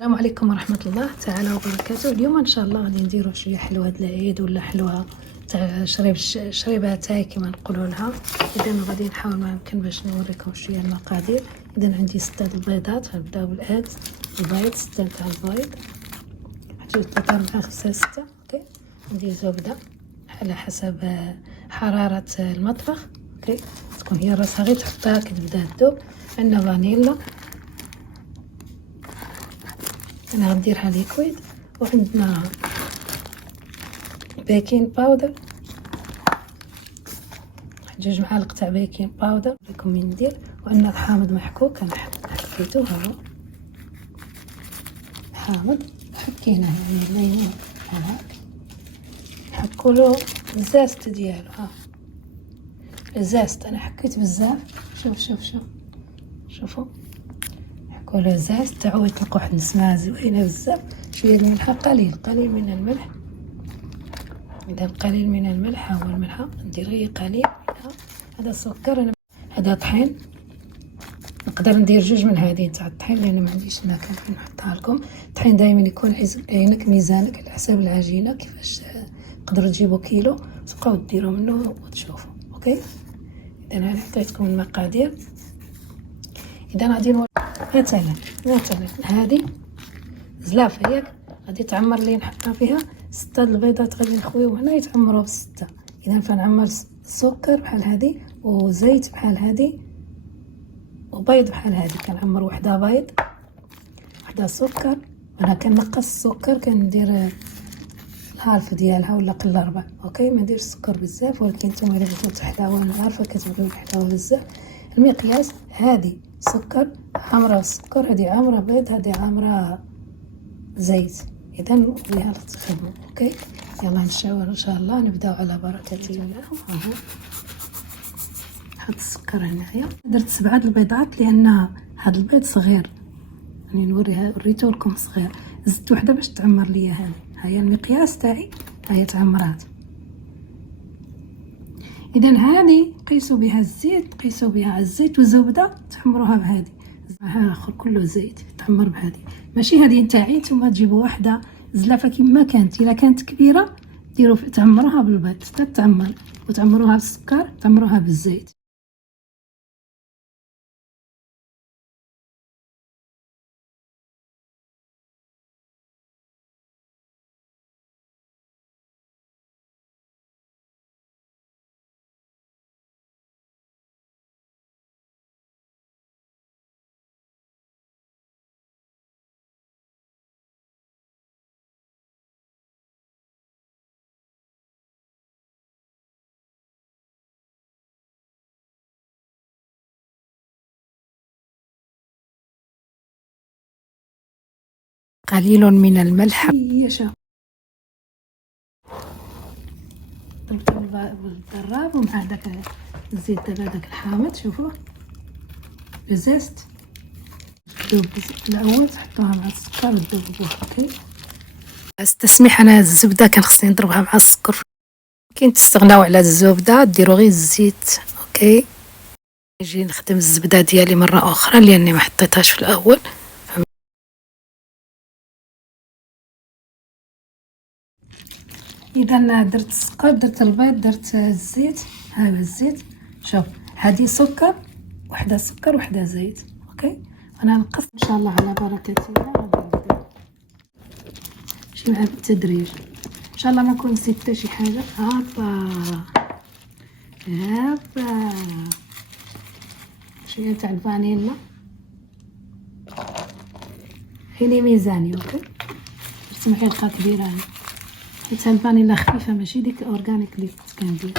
السلام عليكم ورحمة الله تعالى وبركاته. اليوم ان شاء الله غادي نديرو شويه حلوة د العيد ولا حلوة تاع شريبة تاي كما نقولوا لها. اذا غادي نحاول ما يمكن باش نوريكم شويه المقادير. اذا عندي 6 البيضات، غنبداو بالاكس البيض 6 تاع البيض، حاجه تطلع مع 5 6. اوكي، عندي زبده على حسب حراره المطبخ. اوكي، تكون هي راسها غير تحطها كي تبدا تذوب. عندنا فانيلا انا غنديرها ليكويد، وعندنا بيكين باودر 2 معالق تاع بيكين باودر لكم من ندير، وعندنا الحامض محكوك انا حكيته ها حامض حكيناه يعني لينين هاك حكولو الزاست ديالو. ها الزاست انا حكيت بزاف. شوف شوفوا حكولو الزاست تاعو يطلق واحد النسمه زوينه بزاف. شويه الملح قليل من الملح. اذا قليل من الملح هو الملح ندير غير قليل منها. هذا السكر انا هذا طحين، نقدر ندير 2 من هذه تاع الطحين لان ما عنديش المكان فين نحطها لكم. الطحين دائما يكون عينك ميزانك على حسب العجينه كيفاش تقدروا تجيبوا كيلو تبقاو ديروا منه وتشوفوا. اوكي، اذا انا عطيتكم المقادير. اذا غادي مثلا هذه زلافه ياك غادي تعمر لي نحطها فيها 6 البيضات، غادي نخويهم هنا يتعمروا ب6. اذا فنعمر سكر بحال هذه وزيت بحال هذه وبيض بحال هذه. كنعمر وحده بيض وحده سكر. انا كنقص السكر كندير الهالف ديالها ولا قله ربع. اوكي، ما نديرش السكر بزاف، ولكن نتوما الا بغيتو تحلاوه انا عارفه كتبغيو الحلاوه بزاف. المقياس هذه سكر عامره السكر، هذه عامره بيض، هذه عامره زيت. اذا وياها تخدموا. اوكي، يلا نشاور ان شاء الله. نبداو على بركه الله. اهو نحط السكر هنايا. درت 7 البيضات لان هذا البيض صغير، يعني وريته لكم صغير. زدت وحده باش تعمر ليا هذه. هاهي المقياس تاعي، هاهي تعمرات. اذا هذه قيسوا بها الزيت، قيسوا بها الزيت والزبده تحمروها بهذه. ها اخر كله زيت يتعمر بهذه، ماشي هذه نتاعي. نتوما تجيبوا واحده زلافه كما كانت، الا كانت كبيره ديروا تعمروها بالبيض حتى تعمر، وتعمروها بالسكر، تعمروها بالزيت. قليل من الملح يشا ضربته بالضراب ومع داك الزيت دابا داك الحامض. شوفوا الزيت تذوب الاول، تحطوها مع السكر وتذوبوها. اوكي، استسمح انا الزبده كان خصني نضربها مع السكر. كاين تستغناو على الزبده ديروا غير الزيت. اوكي، نجي نخدم الزبده ديالي مره اخرى لاني ما حطيتهاش في الاول. اذا درت السكر، درت البيض، درت الزيت. هذا الزيت شوف، هذه سكر وحده سكر وحده زيت. اوكي، انا نقص ان شاء الله على بركه الله. غادي نبدا شي مع التدريج ان شاء الله. ما نكون نسيت حتى شي حاجه. هابا شويه تاع الفانيلا هيني ميزاني. اوكي، درت معلقه كبيره هنا حيت الفانيلا خفيفه ماشي ديك الاورغانيك اللي كنت كندير.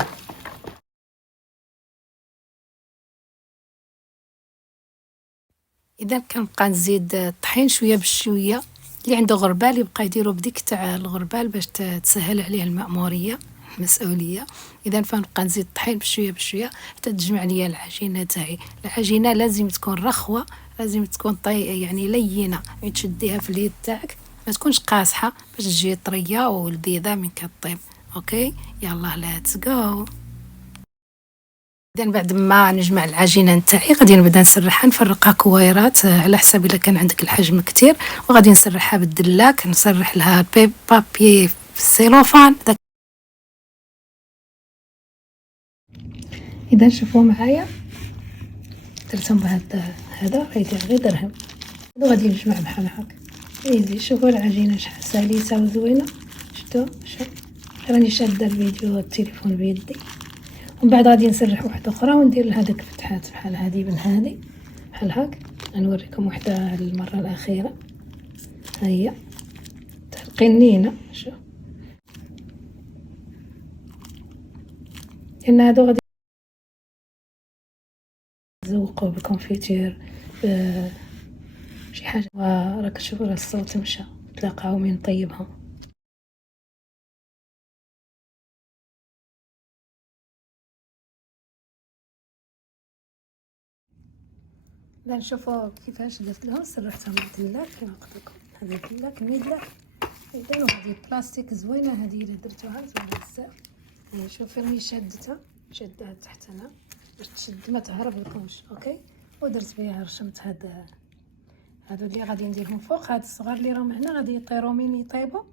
اذا كنبقى نزيد الطحين شويه بشويه. اللي عنده غربال يبقى يديروا بديك تاع الغربال باش تسهل عليه المأموريه المسؤوليه. اذا فنبقى نزيد الطحين بشويه حتى تجمع ليا العجينه تاعي. العجينه لازم تكون رخوه، لازم تكون يعني لينه، تشديها في اليد تاعك ما تكونش قاصحه باش تجي طريه ولذيذه من كطيب. اوكي، يلا ليتس جو. إذن بعد ما نجمع العجينة نتاعي غادي نبدا نسرحها، نفرقها كويرات على حسب إلا كان عندك الحجم كتير، وغادي نسرحها بالدلاك، نسرح لها بابي سيلوفان. إذا شوفوا معايا درتهم بهذا غير درهم، وغادي نجمع بحال هكا ايزي. شوفوا العجينة شحال سلسة وزوينة، شفتوا؟ شوف راني شادة الفيديو التليفون بيدي، ومن بعد غادي نسرح واحدة أخرى وندير لها داك الفتحات بحال هادي من هادي بحال هاك. غنوريكم وحدة المرة الأخيرة، ها هي قنينة. شوف لأن هادو غادي نزوقوه بالكونفيتير شي حاجة. وراك تشوفوا راه الصوت مشى، تلاقاو من طيبهم. لا نشوفوا كيفاش درت لهم. سرحتهم بالدلاك كما قلت لكم، هذا الدلاك ميدلاك. إذا وهذه بلاستيك زوينة، هذه اللي درتوها زوينة بزاف. يعني شوفي راني شادتها تحت هنا باش تشد ما تهرب لكمش. اوكي، ودرت بها رشمت هادو اللي غادي نديرهم فوق. هاد الصغار اللي راهم هنا غادي يطيروا من يطيبوا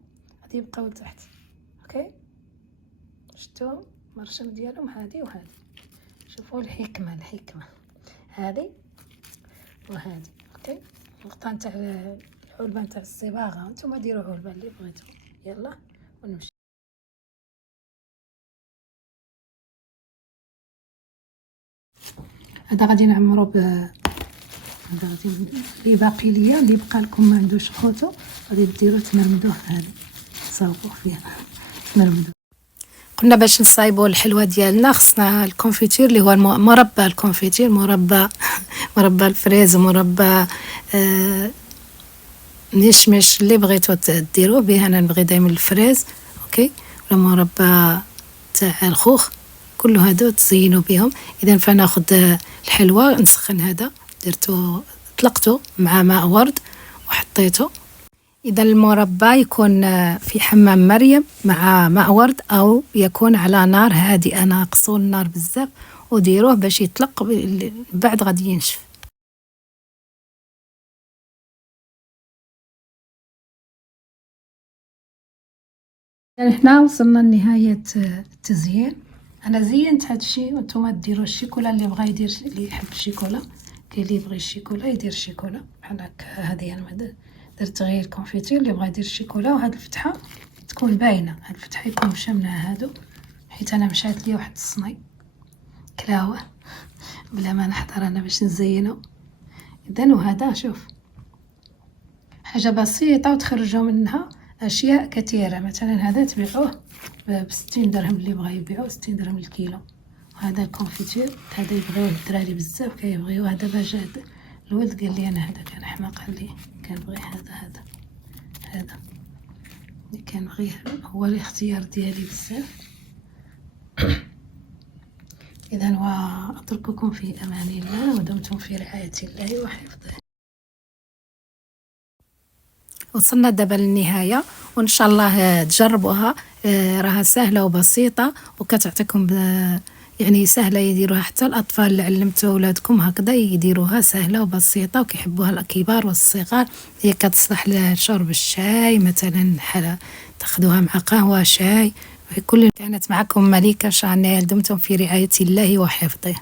غادي يبقاو لتحت. اوكي، شفتوا المرشم ديالهم هادي وهادي. شوفوا الحكمة هادي وهادي. اوكي، النقطة نتاع العلبة نتاع الصباغة، نتوما ديروا علبة اللي بغيتو. يلا ونمشي. هذا غادي نعمرو هذا غادي اللي باقي ليا، اللي بقى لكم ما عندوش خوتو غادي ديروا تمرمدوه. هذه تصاوبوا فيها تمرمدوه. قلنا باش نصايبوا الحلوه ديالنا خصنا الكونفيتير اللي هو مربى الكونفيتير، مربى الفريز، مربى مشمش اللي بغيتو ديروه به. انا نبغي دائما الفريز، اوكي، ولا مربى تاع الخوخ، كل هادو تزينوا بهم. اذا فناخذ الحلوه نسخن، هذا درتو طلقته مع ماء ورد وحطيته. اذا المربى يكون في حمام مريم مع ماء ورد، او يكون على نار هادئه، ناقصوا النار بزاف وديروه باش يطلق، بعد غادي ينشف. يعني حنا وصلنا لنهايه التزيين. انا زينت هذا الشيء وانتم ديروا الشيكولا اللي بغى يدير، اللي يحب الشيكولا. كاين اللي يبغي الشيكولا يدير الشيكولا بحال هكا. هذه انا درت غير الكونفيتير. اللي بغى يدير الشيكولا، وهاد الفتحه تكون باينه، هاد الفتحه يكون شامنها هادو، حيت انا مشات لي واحد الصني كلاوه بلا ما نحضر انا باش نزينو. اذا وهذا شوف حاجه بسيطه وتخرجوا منها اشياء كثيره. مثلا هذا تبيعوه ب60 درهم، اللي بغى يبيعوه 60 درهم الكيلو. وهذا الكونفيتير هذا يبغيوه الدراري بزاف كيبغيوه. هذا باش الولد قال لي انا هذا كان حماق، قال لي كنبغي هذا اللي كنبغيه، هو الاختيار ديالي بزاف. اذا واترككم في امان الله، ودمتم في رعايه الله وحفظه. وصلنا دابا للنهايه، وان شاء الله تجربوها. راها سهله وبسيطه وكتعطيكم يعني سهله يديروها حتى الاطفال اللي علمتوا اولادكم هكذا يديروها، سهله وبسيطه وكيحبوها الكبار والصغار. هي كتصلح لشرب الشاي مثلا، تاخذوها مع قهوه شاي. كل كانت معكم مليكه شانيل، دمتم في رعايه الله وحفظه.